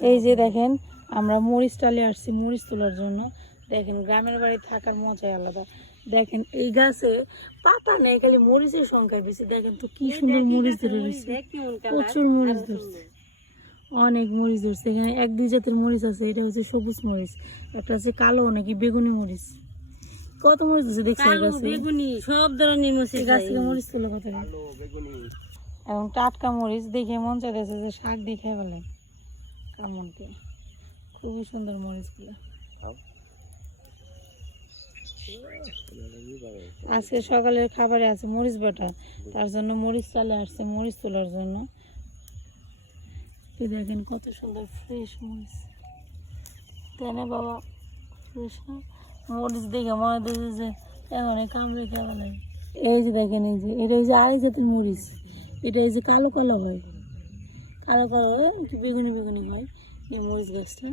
এই যে দেখেন আমরা মরিচ টালে আসছি মরিচ তোলার জন্য। দেখেন গ্রামের বাড়ি থাকার মজাই আলাদা। দেখেন এই গাছে পাতা নেই, খালি মরিচের সংখ্যা বেশি। দেখেন তো কি সুন্দর মরিচ ধরে রয়েছে, প্রচুর মরিচ ধরছে, অনেক মরিচ ধরছে। এখানে এক দুই জাতের মরিচ আছে, এটা হচ্ছে সবুজ মরিচ, একটা হচ্ছে কালো নাকি বেগুনি মরিচ। কত মরিচ আছে দেখছি বেগুনি, সব ধরনের মরিচ। গাছ থেকে মরিচ তুলে কত এবং টাটকা মরিচ দেখে মন চাইতেছে যে শাক দিয়ে খেয়ে ফেলে কামড় দিয়ে। খুবই সুন্দর মরিচগুলো। আজকে সকালের খাবারে আছে মরিচ বাটা, তার জন্য মরিচ চালে আসছে মরিচ তোলার জন্য। দেখেন কত সুন্দর ফ্রেশ মরিচ, তাই না বাবা? ফ্রেশ না মরিচ দেখে মনে হচ্ছে যে এখন কামড়ে খাওয়া লাগে। এই যে দেখেন, এই যে এটা হচ্ছে আরেক জাতের মরিচ, এটা এই যে কালো কালো হয়, কালো কালো হয় কি বেগুনি বেগুনি হয় এই মরিচ গাছটা।